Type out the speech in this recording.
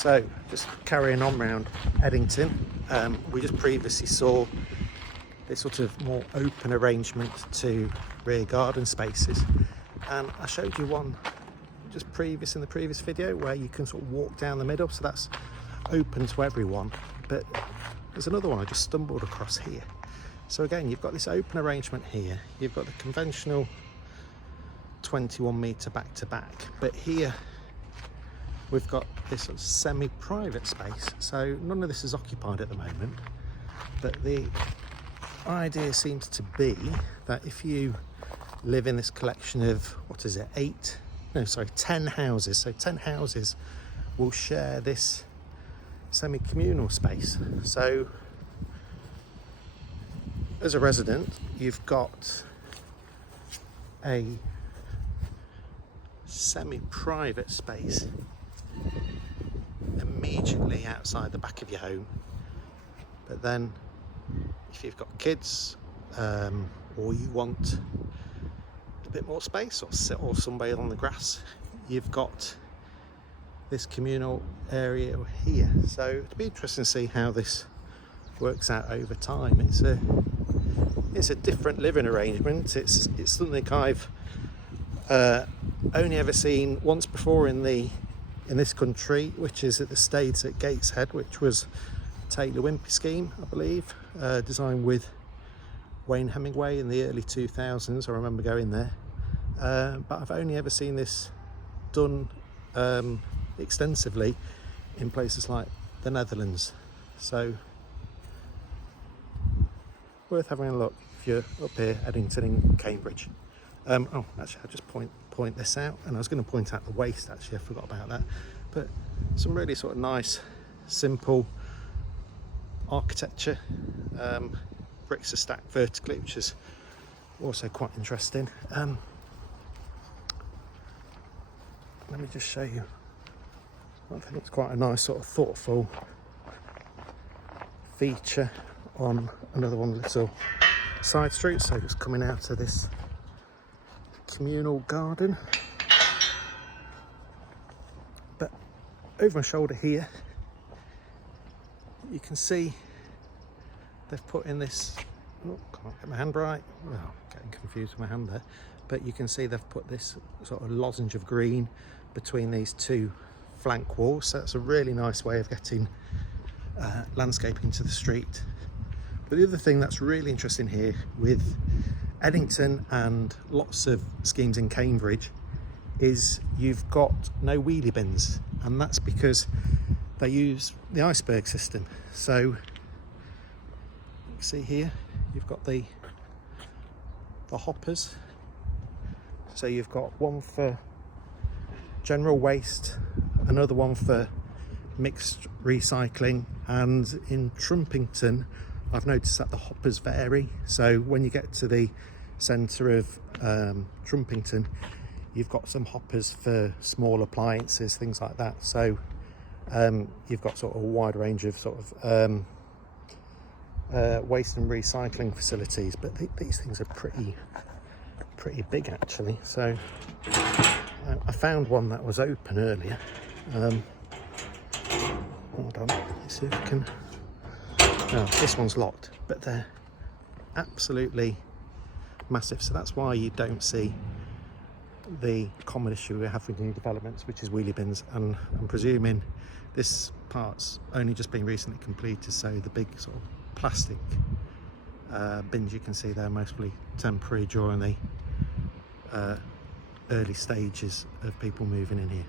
So just carrying on round Eddington, we just previously saw this sort of more open arrangement to rear garden spaces, and I showed you one just in the previous video where you can sort of walk down the middle, so that's open to everyone. But there's another one I just stumbled across here. So again, you've got this open arrangement here, you've got the conventional 21 metre back to back, but here we've got this sort of semi-private space, so none of this is occupied at the moment. But the idea seems to be that if you live in this collection of, what is it, 10 houses, so 10 houses will share this semi-communal space. So as a resident, you've got a semi-private space immediately outside the back of your home. But then if you've got kids, or you want a bit more space, or sit or sunbathe on the grass, you've got this communal area here. So it'd be interesting to see how this works out over time. It's a different living arrangement. It's something I've only ever seen once before in this country, which is at the Stades at Gateshead, which was Taylor Wimpey scheme, I believe, designed with Wayne Hemingway in the early 2000s. I remember going there, but I've only ever seen this done extensively in places like the Netherlands. So worth having a look if you're up here, Eddington in Cambridge. Oh, actually, I'll just point this out, and I was going to point out the waste, actually, I forgot about that. But some really sort of nice, simple architecture. Bricks are stacked vertically, which is also quite interesting. Let me just show you. I think it's quite a nice sort of thoughtful feature on another one of the little side streets. So just coming out of this communal garden. But over my shoulder here, you can see they've put in this, can't get my hand right, well, getting confused with my hand there, but you can see they've put this sort of lozenge of green between these two flank walls. So that's a really nice way of getting landscaping to the street. But the other thing that's really interesting here with Eddington and lots of schemes in Cambridge is you've got no wheelie bins, and that's because they use the iceberg system. So you can see here you've got the hoppers, so you've got one for general waste, another one for mixed recycling, and in Trumpington I've noticed that the hoppers vary. So when you get to the centre of Trumpington, you've got some hoppers for small appliances, things like that. So you've got sort of a wide range of sort of waste and recycling facilities, but these things are pretty big, actually. So I found one that was open earlier. Hold on, let's see if I can. No, this one's locked, but they're absolutely massive. So that's why you don't see the common issue we have with new developments, which is wheelie bins. And I'm presuming this part's only just been recently completed, so the big sort of plastic bins you can see there are mostly temporary during the early stages of people moving in here.